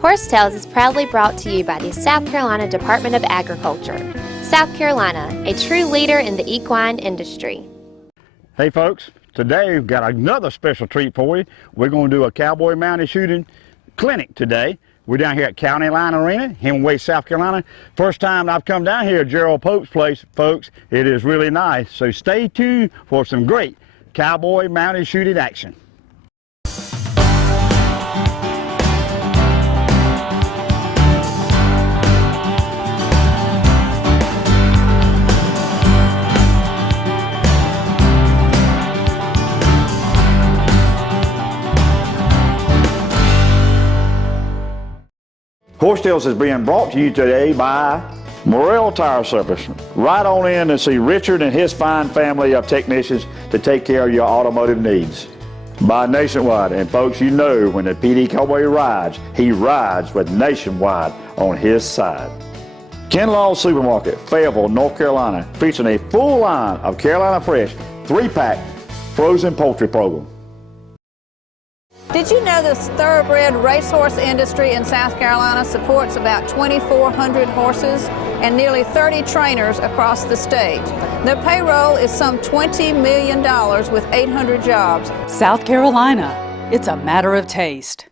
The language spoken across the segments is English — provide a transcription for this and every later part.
Horsetails is proudly brought to you by the South Carolina Department of Agriculture. South Carolina, a true leader in the equine industry. Hey folks, today we've got another special treat for you. We're going to do a cowboy mounted shooting clinic today. We're down here at County Line Arena, Hemingway, South Carolina. First time I've come down here at Gerald Pope's place, folks. It is really nice. So stay tuned for some great cowboy mounted shooting action. Horsetails is being brought to you today by Morrell Tire Service. Right on in and see Richard and his fine family of technicians to take care of your automotive needs. By Nationwide, and folks, you know when the PD Cowboy rides, he rides with Nationwide on his side. Ken Law's Supermarket, Fayetteville, North Carolina, featuring a full line of Carolina Fresh 3-pack frozen poultry program. Did you know the thoroughbred racehorse industry in South Carolina supports about 2,400 horses and nearly 30 trainers across the state? The payroll is some $20 million with 800 jobs. South Carolina, it's a matter of taste.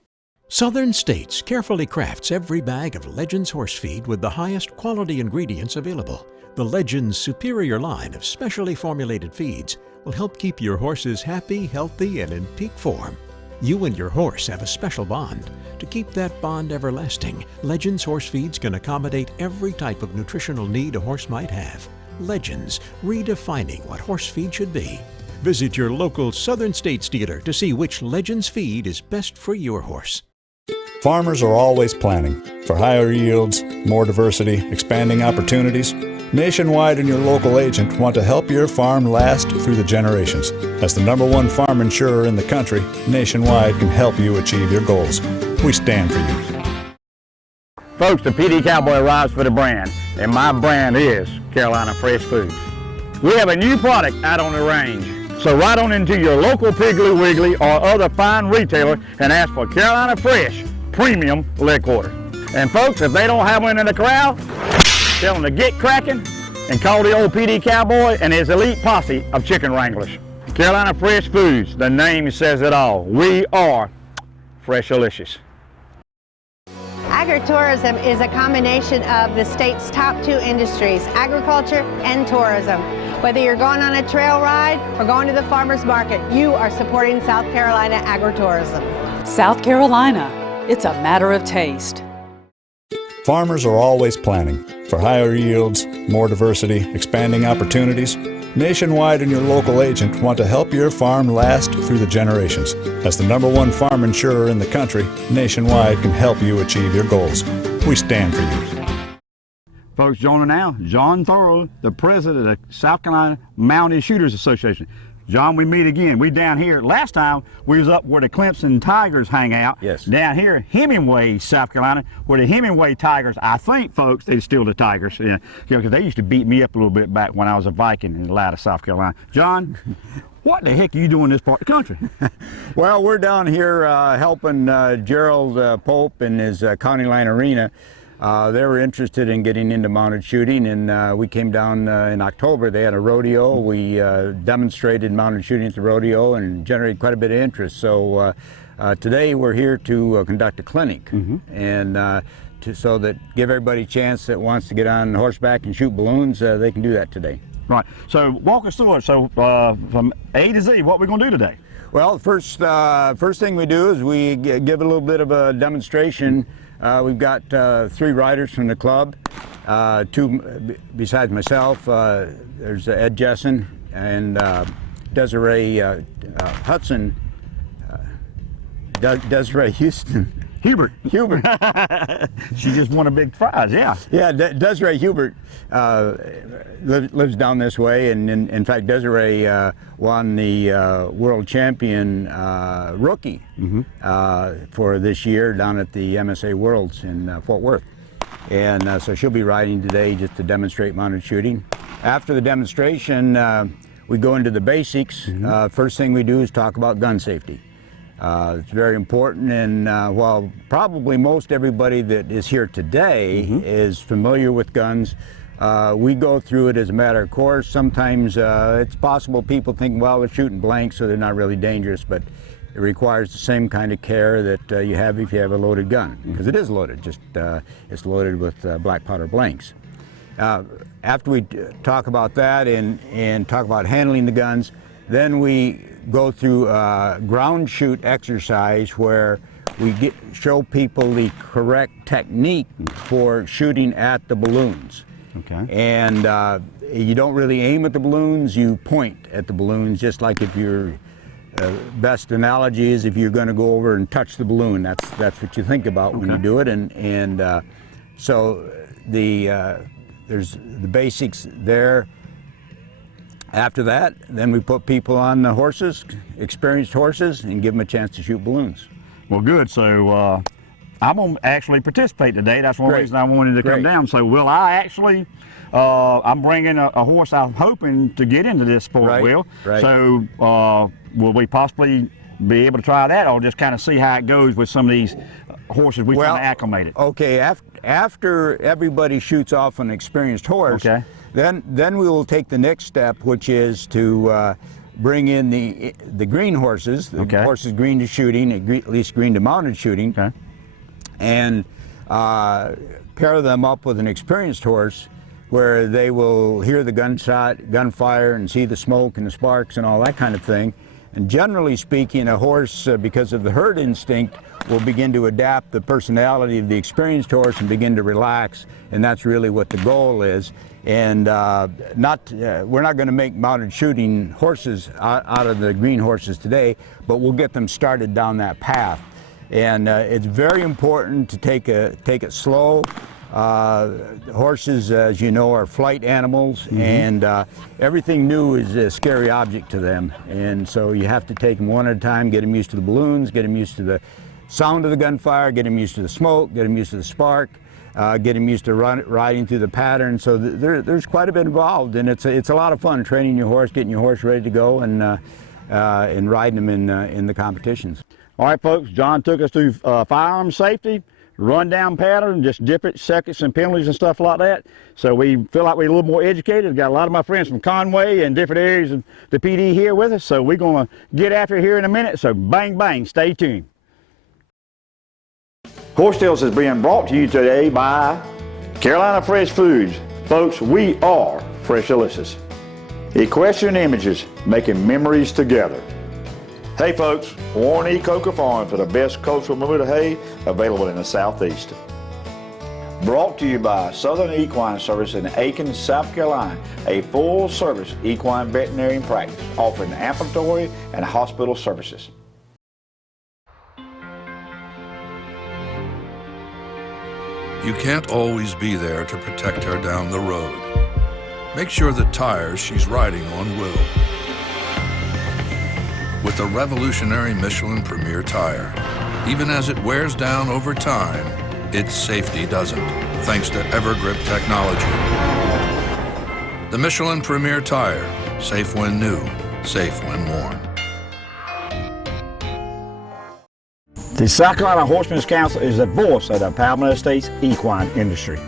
Southern States carefully crafts every bag of Legends horse feed with the highest quality ingredients available. The Legends superior line of specially formulated feeds will help keep your horses happy, healthy, and in peak form. You and your horse have a special bond. To keep that bond everlasting, Legends horse feeds can accommodate every type of nutritional need a horse might have. Legends, redefining what horse feed should be. Visit your local Southern States dealer to see which Legends feed is best for your horse. Farmers are always planning for higher yields, more diversity, expanding opportunities. Nationwide and your local agent want to help your farm last through the generations. As the #1 farm insurer in the country, Nationwide can help you achieve your goals. We stand for you. Folks, the PD Cowboy rides for the brand, and my brand is Carolina Fresh Foods. We have a new product out on the range. So ride on into your local Piggly Wiggly or other fine retailer and ask for Carolina Fresh Premium Leg Quarter. And folks, if they don't have one in the corral, tell them to get cracking and call the old PD Cowboy and his elite posse of chicken wranglers. Carolina Fresh Foods, the name says it all. We are Freshalicious. Agritourism is a combination of the state's top 2 industries, agriculture and tourism. Whether you're going on a trail ride or going to the farmer's market, you are supporting South Carolina agritourism. South Carolina, it's a matter of taste. Farmers are always planning for higher yields, more diversity, expanding opportunities. Nationwide and your local agent want to help your farm last through the generations. As the #1 farm insurer in the country, Nationwide can help you achieve your goals. We stand for you. Folks, joining now, John Thorough, the president of the South Carolina Mounted Shooters Association. John, we meet again. We down here. Last time we was up where the Clemson Tigers hang out. Yes. Down here, Hemingway, South Carolina, where the Hemingway Tigers, I think, folks, they still the Tigers. Yeah, because they used to beat me up a little bit back when I was a Viking in Atlanta, South Carolina. John, what the heck are you doing in this part of the country? Well, we're down here helping Gerald Pope and his County Line Arena. They were interested in getting into mounted shooting, and we came down in October. They had a rodeo. We demonstrated mounted shooting at the rodeo and generated quite a bit of interest. So today we're here to conduct a clinic, and so that give everybody a chance that wants to get on horseback and shoot balloons, they can do that today. Right. So walk us through it. So from A to Z, what we're going to do today? Well, first thing we do is we give a little bit of a demonstration. We've got 3 riders from the club, 2 besides myself. There's Ed Jessen and Desiree Hudson, Desiree Hubert. She just won a big prize, yeah. Yeah, Desiree Hubert lives down this way, and in fact Desiree won the world champion rookie for this year down at the MSA Worlds in Fort Worth. And so she'll be riding today just to demonstrate mounted shooting. After the demonstration, we go into the basics. First thing we do is talk about gun safety. It's very important, and while probably most everybody that is here today is familiar with guns, we go through it as a matter of course. Sometimes it's possible people think, well, they're shooting blanks, so they're not really dangerous, but it requires the same kind of care that you have if you have a loaded gun, because it is loaded, just it's loaded with black powder blanks. After we talk about that and talk about handling the guns, then we go through a ground shoot exercise where we show people the correct technique for shooting at the balloons. Okay. And you don't really aim at the balloons, you point at the balloons, just like if your best analogy is if you're going to go over and touch the balloon. That's what you think about when you do it. And so there's the basics there. After that, then we put people on the horses, experienced horses, and give them a chance to shoot balloons. Well, good. So I'm going to actually participate today. That's one reason I wanted to come down. So will I actually, I'm bringing a horse I'm hoping to get into this sport, Will. Right. So will we possibly be able to try that, or just kind of see how it goes with some of these horses we've kind of acclimated? Okay, after everybody shoots off an experienced horse, then we will take the next step, which is to bring in the green horses, the horses green to shooting, at least green to mounted shooting, and pair them up with an experienced horse where they will hear the gunfire, and see the smoke and the sparks and all that kind of thing. And generally speaking, a horse, because of the herd instinct, will begin to adapt the personality of the experienced horse and begin to relax, and that's really what the goal is. And we're not going to make mounted shooting horses out of the green horses today, but we'll get them started down that path. And it's very important to take it slow. Horses, as you know, are flight animals, and everything new is a scary object to them. And so you have to take them one at a time, get them used to the balloons, get them used to the sound of the gunfire, get them used to the smoke, get them used to the spark, get them used to riding through the pattern. So there's quite a bit involved, and it's a lot of fun training your horse, getting your horse ready to go, and riding them in the competitions. All right, folks, John took us through firearm safety, rundown pattern, just different seconds and penalties and stuff like that. So we feel like we're a little more educated. We've got a lot of my friends from Conway and different areas of the PD here with us. So we're going to get after it here in a minute. So bang, bang, stay tuned. Horse Tales is being brought to you today by Carolina Fresh Foods. Folks, we are Fresh Delicious. Equestrian Images, making memories together. Hey folks, Warren E. Coker Farm for the best cultural Bermuda hay available in the Southeast. Brought to you by Southern Equine Service in Aiken, South Carolina, a full-service equine veterinarian practice offering ambulatory and hospital services. You can't always be there to protect her down the road. Make sure the tires she's riding on will. With the revolutionary Michelin Premier tire, even as it wears down over time, its safety doesn't, thanks to Evergrip technology. The Michelin Premier tire, safe when new, safe when worn. The South Carolina Horsemen's Council is the voice of the Palmetto Estates equine industry.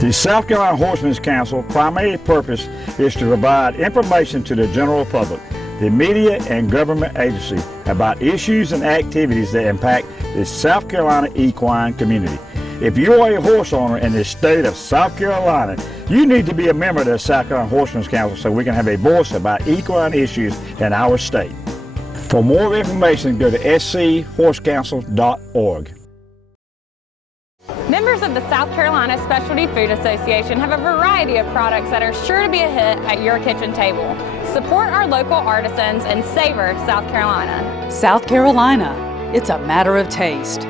The South Carolina Horsemen's Council primary purpose is to provide information to the general public, the media and government agencies about issues and activities that impact the South Carolina equine community. If you are a horse owner in the state of South Carolina, you need to be a member of the South Carolina Horsemen's Council so we can have a voice about equine issues in our state. For more information, go to schorsecouncil.org. Members of the South Carolina Specialty Food Association have a variety of products that are sure to be a hit at your kitchen table. Support our local artisans and savor South Carolina. South Carolina, it's a matter of taste.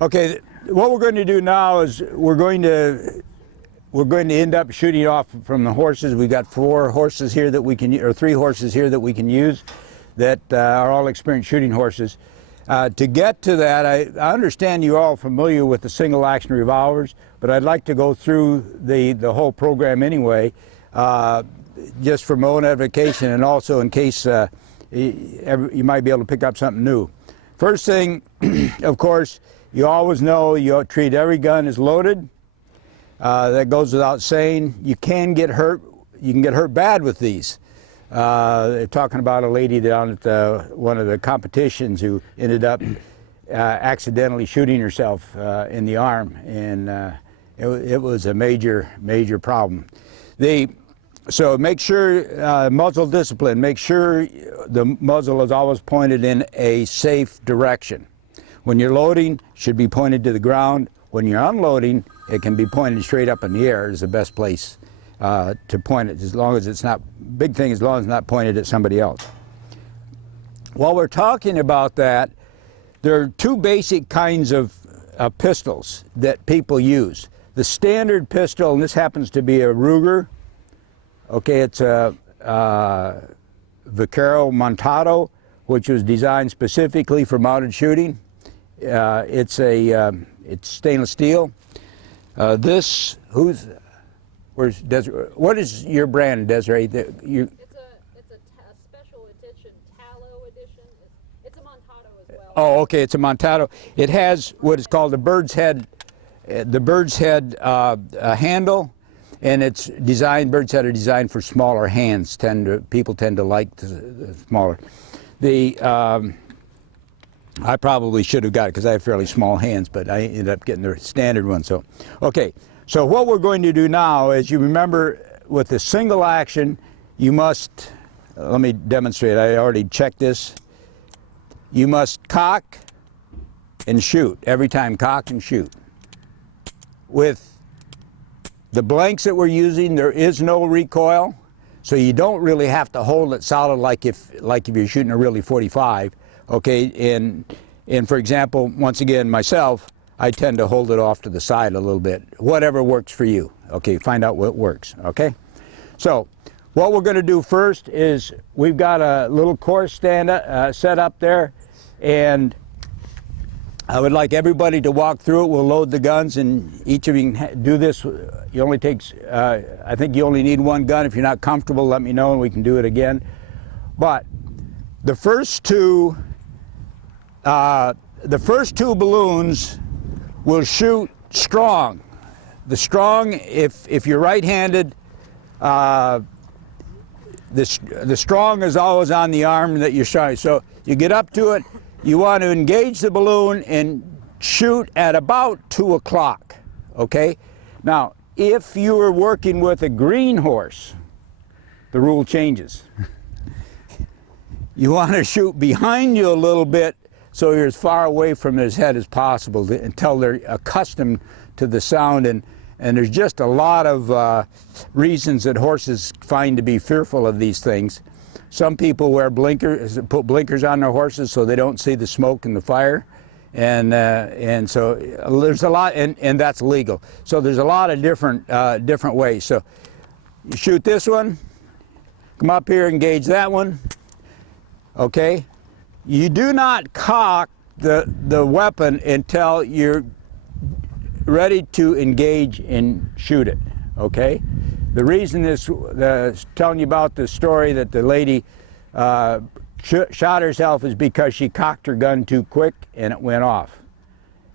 Okay, what we're going to do now is we're going to end up shooting off from the horses. We've got 4 horses here that we can, or 3 horses here that we can use that are all experienced shooting horses. To get to that, I understand you're all familiar with the single action revolvers, but I'd like to go through the whole program anyway, just for my own edification, and also in case you might be able to pick up something new. First thing, of course, you always know you treat every gun as loaded. That goes without saying. You can get hurt. You can get hurt bad with these. They're talking about a lady down at one of the competitions who ended up accidentally shooting herself in the arm, and it was a major problem. So make sure muzzle discipline. Make sure the muzzle is always pointed in a safe direction. When you're loading, it should be pointed to the ground. When you're unloading, it can be pointed straight up in the air. Is the best place to point it, as long as it's not, big thing, as long as it's not pointed at somebody else. While we're talking about that, there are two basic kinds of pistols that people use. The standard pistol, and this happens to be a Ruger. Okay, it's a Vaquero Montado, which was designed specifically for mounted shooting. It's stainless steel. Where's Desiree? What is your brand, Desiree? It's a special edition, tallow edition. It's a Montado as well. Oh, okay, it's a Montado. It has what is called the bird's head handle, and it's designed. Bird's head are designed for smaller hands. People tend to like the smaller. I probably should have got it because I have fairly small hands, but I ended up getting the standard one. So, okay. So what we're going to do now is, you remember, with the single action, you must, let me demonstrate, I already checked this. You must cock and shoot. Every time, cock and shoot. With the blanks that we're using, there is no recoil, so you don't really have to hold it solid like if you're shooting a really .45. Okay, and for example, once again, myself, I tend to hold it off to the side a little bit. Whatever works for you. Okay, find out what works, okay? So, what we're going to do first is, we've got a little course stand set up there, and I would like everybody to walk through it. We'll load the guns, and each of you can do this. It only takes, I think you only need one gun. If you're not comfortable, let me know and we can do it again. But the first two balloons will shoot strong. The strong, if you're right-handed, the strong is always on the arm that you're shooting. So you get up to it, you want to engage the balloon and shoot at about 2 o'clock, okay? Now, if you are working with a green horse, the rule changes. You want to shoot behind you a little bit, so you're as far away from his head as possible until they're accustomed to the sound. And there's just a lot of reasons that horses find to be fearful of these things. Some people wear blinkers, put blinkers on their horses so they don't see the smoke and the fire. And so there's a lot, and that's legal. So there's a lot of different ways. So you shoot this one, come up here, engage that one, okay? You do not cock the weapon until you're ready to engage and shoot it, okay? The reason telling you about the story that the lady shot herself is because she cocked her gun too quick and it went off.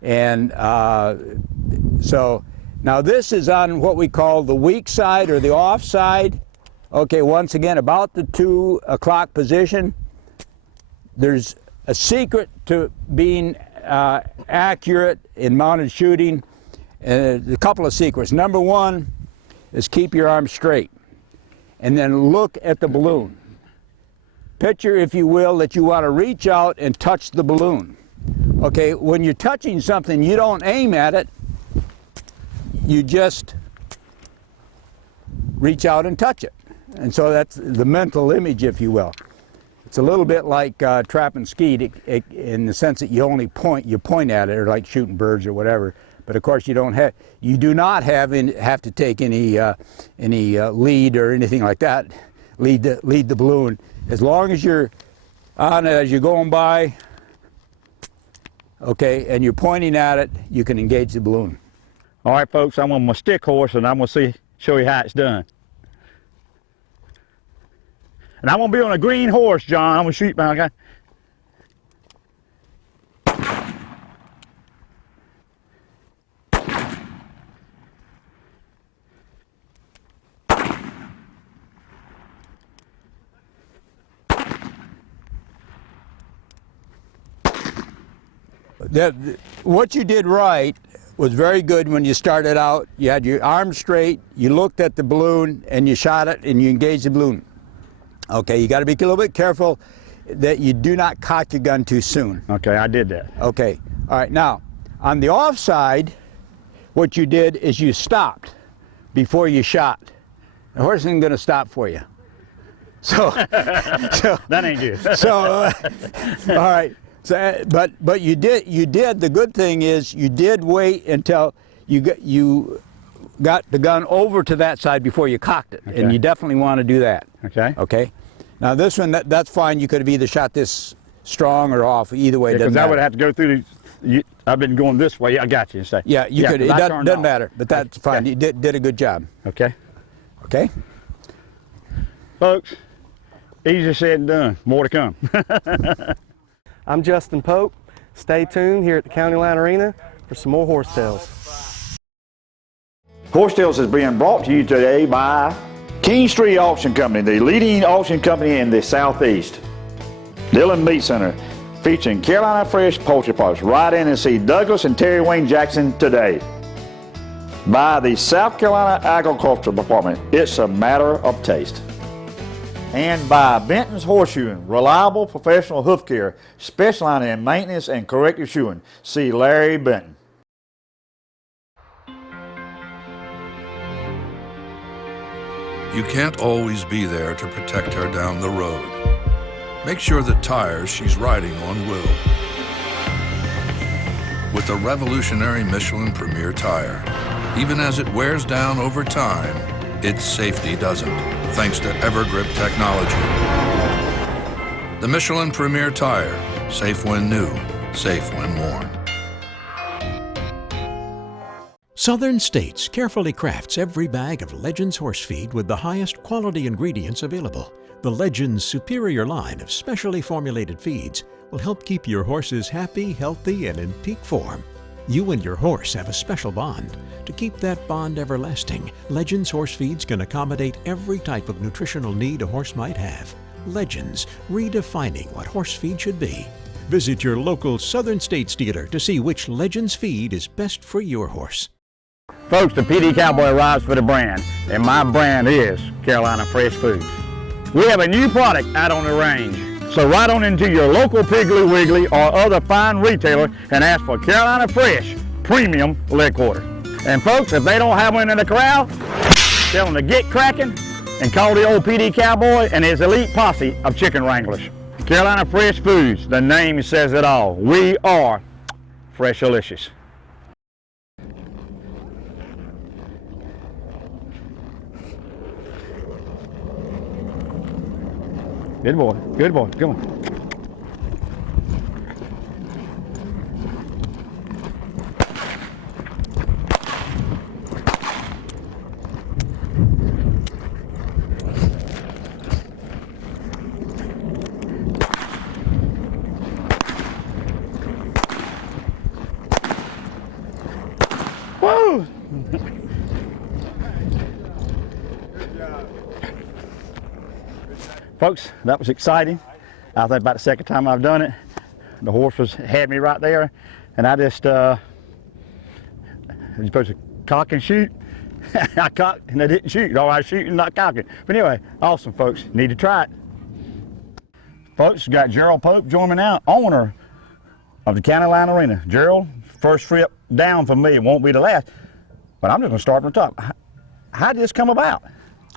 And so now this is on what we call the weak side or the off side. Okay, once again, about the 2 o'clock position. There's a secret to being accurate in mounted shooting. A couple of secrets. Number one is keep your arm straight and then look at the balloon. Picture, if you will, that you want to reach out and touch the balloon. Okay, when you're touching something, you don't aim at it, you just reach out and touch it. And so that's the mental image, if you will. It's a little bit like trap and skeet in the sense that you only point at it, or like shooting birds or whatever. But of course, you do not have to take any lead or anything like that. Lead the balloon. As long as you're on it as you're going by, okay, and you're pointing at it, you can engage the balloon. All right, folks, I'm on my stick horse, and I'm going to show you how it's done. And I'm gonna be on a green horse, John. I'm gonna shoot my guy. What you did right was very good when you started out. You had your arms straight, you looked at the balloon, and you shot it, and you engaged the balloon. Okay, you got to be a little bit careful that you do not cock your gun too soon. Okay, I did that. Okay, all right, now, on the off side, what you did is you stopped before you shot. The horse isn't going to stop for you. So, that ain't good. So, all right. So, but you did. The good thing is you did wait until you got the gun over to that side before you cocked it, okay. And you definitely want to do that. Okay. Okay. Now this one, that's fine. You could have either shot this strong or off. Either way, Because doesn't I would matter. have to go through the. I've been going this way. I got you. Say. Yeah, you could. It doesn't matter. But that's fine. Okay. You did a good job. Okay. Okay. Folks, easier said than done. More to come. I'm Justin Pope. Stay tuned here at the County Line Arena for some more Horse Tales. Horse Tales is being brought to you today by King Street Auction Company, the leading auction company in the Southeast. Dillon Meat Center, featuring Carolina Fresh Poultry Products. Ride in and see Douglas and Terry Wayne Jackson today. By the South Carolina Agricultural Department. It's a matter of taste. And by Benton's Horseshoeing, reliable professional hoof care, specializing in maintenance and corrective shoeing. See Larry Benton. You can't always be there to protect her down the road. Make sure the tires she's riding on will. With the revolutionary Michelin Premier Tire, even as it wears down over time, its safety doesn't, thanks to Evergrip technology. The Michelin Premier Tire, safe when new, safe when worn. Southern States carefully crafts every bag of Legends horse feed with the highest quality ingredients available. The Legends superior line of specially formulated feeds will help keep your horses happy, healthy, and in peak form. You and your horse have a special bond. To keep that bond everlasting, Legends horse feeds can accommodate every type of nutritional need a horse might have. Legends, redefining what horse feed should be. Visit your local Southern States dealer to see which Legends feed is best for your horse. Folks, the PD Cowboy arrives for the brand, and my brand is Carolina Fresh Foods. We have a new product out on the range. So ride on into your local Piggly Wiggly or other fine retailer and ask for Carolina Fresh Premium Leg Quarter. And folks, if they don't have one in the corral, tell them to get cracking and call the old PD Cowboy and his elite posse of chicken wranglers. Carolina Fresh Foods, the name says it all. We are Fresh-alicious. Good boy, good boy, come on. Whoa! Folks, that was exciting. I think about the second time I've done it. The horse had me right there, and I just, you're supposed to cock and shoot. I cocked and I didn't shoot. All right, shooting, not cocking. But anyway, awesome, folks. Need to try it. Folks, got Gerald Pope joining me now, owner of the County Line Arena. Gerald, first trip down for me. It won't be the last, but I'm just going to start from the top. How did this come about?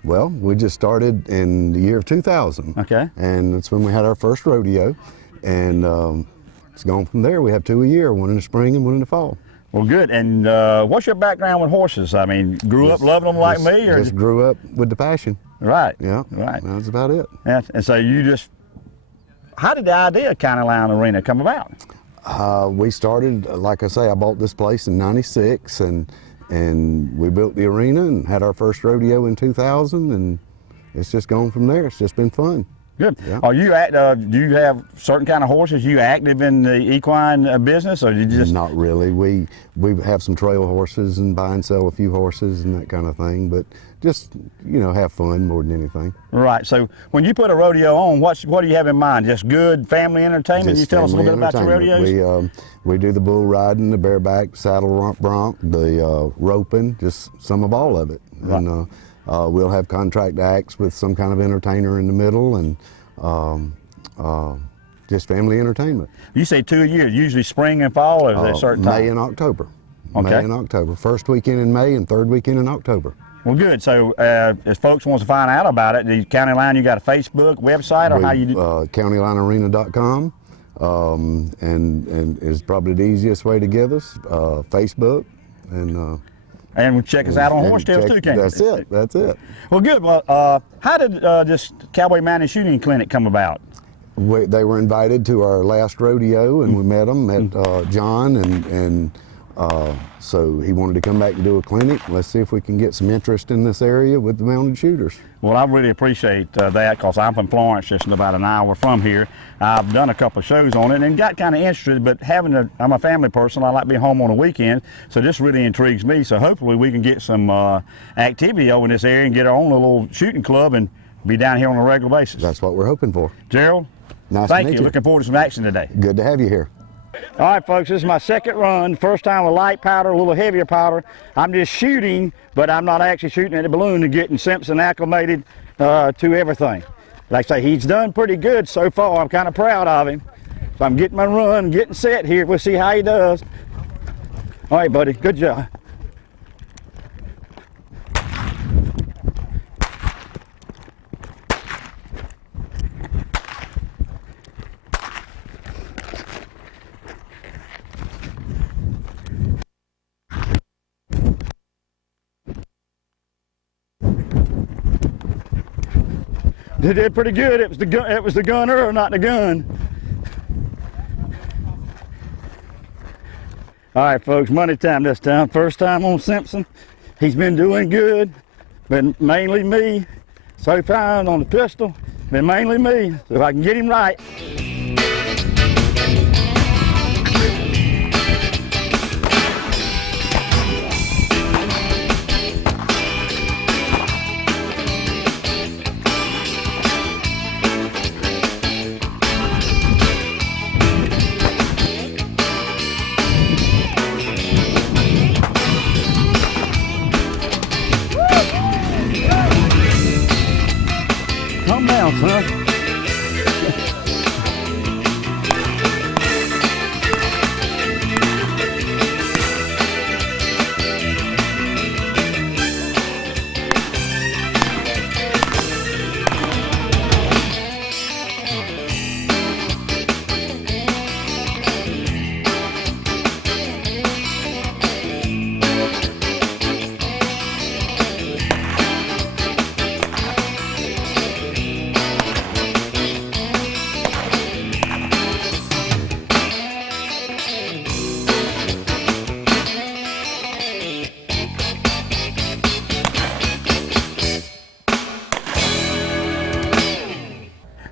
Well, we just started in the year of 2000. Okay. And that's when we had our first rodeo. And it's gone from there. We have 2 a year, one in the spring and one in the fall. Well, good. And what's your background with horses? I mean, grew up loving them like me? Or just grew up with the passion. Right. Yeah. Right. That's about it. Yeah. And so you just, how did the idea of County Line Arena come about? We started, like I say, I bought this place in '96 and we built the arena and had our first rodeo in 2000, and it's just gone from there. It's just been fun. Good. Yeah. Are you do you have certain kind of horses? You active in the equine business, or you just? Not really. We have some trail horses and buy and sell a few horses and that kind of thing, but just, you know, have fun more than anything. Right. So when you put a rodeo on, what do you have in mind? Just good family entertainment? Just you tell us a little bit about your rodeos? We do the bull riding, the bareback, saddle bronc, the roping, just some of all of it. Right. And we'll have contract acts with some kind of entertainer in the middle, and just family entertainment. You say 2 a year, usually spring and fall, or is that certain time? May and October. Okay. May and October. First weekend in May and third weekend in October. Well, good. So if folks want to find out about it, the County Line, you got a Facebook website, or how you do? CountyLineArena.com, and is probably the easiest way to get us. Facebook, and check us out on Horsetails too, can't you? That's it. That's it. Well, good. Well, how did this Cowboy Mountain Shooting Clinic come about? They were invited to our last rodeo, and we met John, and so he wanted to come back and do a clinic. Let's see if we can get some interest in this area with the mounted shooters. Well, I really appreciate that, because I'm from Florence, just about an hour from here. I've done a couple of shows on it and got kind of interested, but I'm a family person. I like being home on the weekend, so this really intrigues me. So hopefully we can get some activity over in this area and get our own little shooting club and be down here on a regular basis. That's what we're hoping for. Gerald, nice thank to meet you. Looking forward to some action today. Good to have you here. All right, folks, this is my second run. First time with light powder, a little heavier powder. I'm just shooting, but I'm not actually shooting at the balloon and getting Simpson acclimated to everything. Like I say, he's done pretty good so far. I'm kind of proud of him. So I'm getting my run, getting set here. We'll see how he does. All right, buddy, good job. They did pretty good. It was the gunner, not the gun. All right, folks, money time this time. First time on Simpson. He's been doing good, but mainly me. So far on the pistol, been mainly me. So if I can get him right. Calm down, son.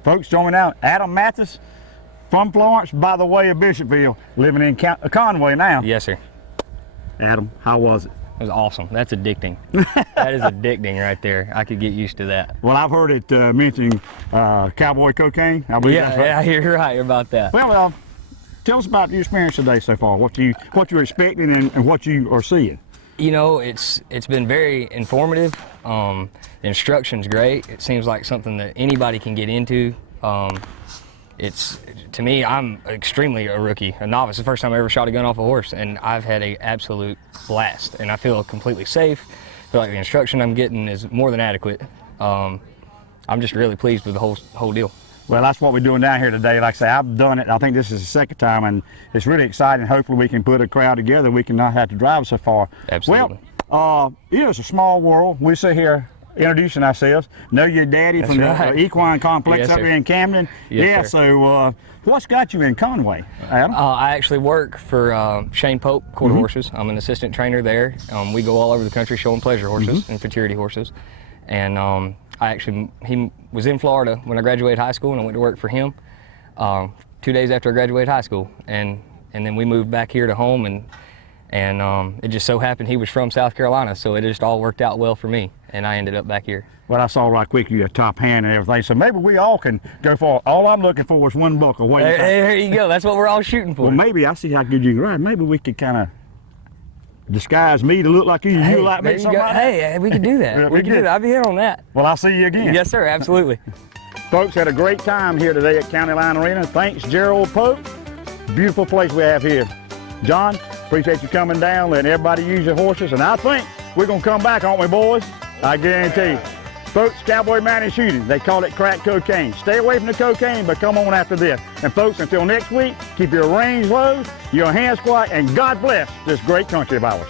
Folks, join me now. Adam Mathis from Florence, by the way of Bishopville, living in Conway now. Yes, sir. Adam, how was it? It was awesome. That's addicting. That is addicting right there. I could get used to that. Well, I've heard it mentioning cowboy cocaine. I believe that's right. Yeah, you're right about that. Well, tell us about your experience today so far. What you're expecting and what you are seeing. You know, it's been very informative. The instruction's great. It seems like something that anybody can get into. To me, I'm extremely a rookie, a novice. The first time I ever shot a gun off a horse, and I've had an absolute blast. And I feel completely safe. I feel like the instruction I'm getting is more than adequate. I'm just really pleased with the whole deal. Well, that's what we're doing down here today. Like I say, I've done it. I think this is the second time, and it's really exciting. Hopefully we can put a crowd together. We can not have to drive so far. Absolutely. Well, it's a small world. We sit here introducing ourselves. Know your daddy That's from right. the Equine Complex Yes, up sir. here in Camden. Yes, yeah, sir. so what's got you in Conway, Adam? I actually work for Shane Pope, Quarter Horses. I'm an assistant trainer there. We go all over the country showing pleasure horses and futurity horses. And he was in Florida when I graduated high school, and I went to work for him 2 days after I graduated high school, and then we moved back here to home, and it just so happened he was from South Carolina, so it just all worked out well for me, and I ended up back here. Well, I saw right quick you're a top hand and everything, so maybe we all can go for it. All I'm looking for is one buckle. There you go. That's what we're all shooting for. Well, maybe I see how good you can ride. Maybe we could kind of disguise me to look like you, you like me. Hey, we can do that. Yeah, we can do that. I'll be here on that. Well, I'll see you again. Yes, sir. Absolutely. Folks, had a great time here today at County Line Arena. Thanks, Gerald Pope. Beautiful place we have here. John, appreciate you coming down, letting everybody use your horses, and I think we're going to come back, aren't we, boys? I guarantee you. Folks, Cowboy Mountain Shooting, they call it crack cocaine. Stay away from the cocaine, but come on after this. And folks, until next week, keep your range low, your hands quiet, and God bless this great country of ours.